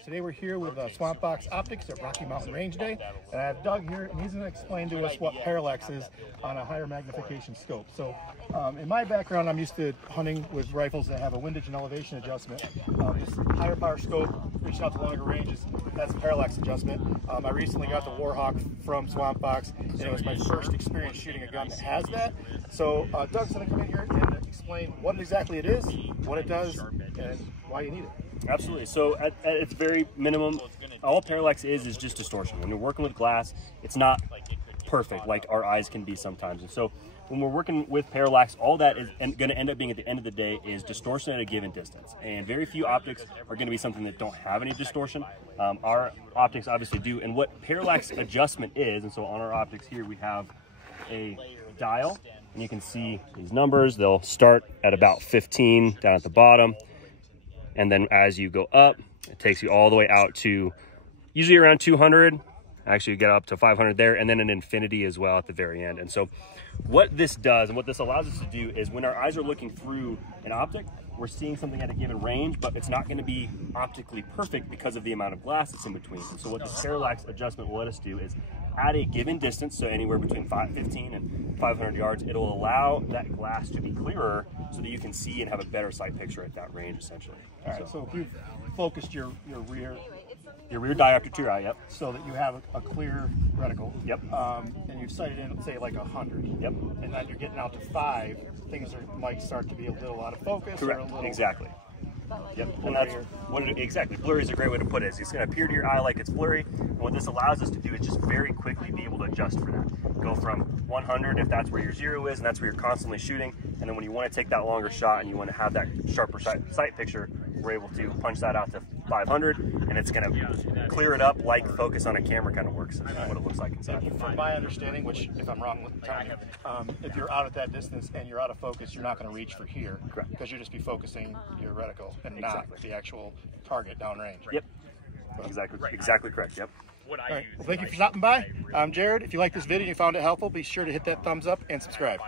Today we're here with Swampfox Optics at Rocky Mountain Range Day, and I have Doug here, and he's going to explain to us what Parallax is on a higher magnification scope. So, in my background, I'm used to hunting with rifles that have a windage and elevation adjustment. This higher power scope, reaching out to longer ranges, that's a parallax adjustment. I recently got the Warhawk from Swampfox, and it was my first experience shooting a gun that has that. So, Doug's going to come in here and explain what exactly it is, what it does, and why you need it. Absolutely. So at its very minimum, all parallax is just distortion. When you're working with glass, it's not perfect like our eyes can be sometimes. And so when we're working with parallax, all that is going to end up being at the end of the day is distortion at a given distance. And very few optics are going to be something that don't have any distortion. Our optics obviously do. And what parallax adjustment is, and so on our optics here we have a dial, and you can see these numbers. They'll start at about 15 down at the bottom. And then as you go up, it takes you all the way out to usually around 200. Actually, you get up to 500 there, and then an infinity as well at the very end. And so what this does and what this allows us to do is when our eyes are looking through an optic, we're seeing something at a given range, but it's not going to be optically perfect because of the amount of glass that's in between. And so what this parallax adjustment will let us do is at a given distance, so anywhere between 15 and 500 yards, it'll allow that glass to be clearer so that you can see and have a better sight picture at that range, essentially. All right, so if you've focused your rear diopter to your eye, yep. So that you have a clear reticle. Yep. And you've sighted in, say, like 100. Yep. And then you're getting out to 5, things might start to be a little out of focus. Correct. Or a little exactly. Yep, and that's what exactly. Blurry is a great way to put it. It's going to appear to your eye like it's blurry. And what this allows us to do is just very quickly be able to adjust for that. Go from 100 if that's where your 0 is, and that's where you're constantly shooting. And then when you want to take that longer shot and you want to have that sharper sight picture, we're able to punch that out to 500, and it's going to clear it up like focus on a camera kind of works. Is what it looks like inside. From my understanding, which if I'm wrong, tell me, if you're out at that distance and you're out of focus, you're not going to reach for here. Correct. Because you'll just be focusing your reticle and not the actual target downrange. Yep. Exactly correct. Yep. All right. Well, thank you for stopping by. I'm Jared. If you like this video and you found it helpful, be sure to hit that thumbs up and subscribe.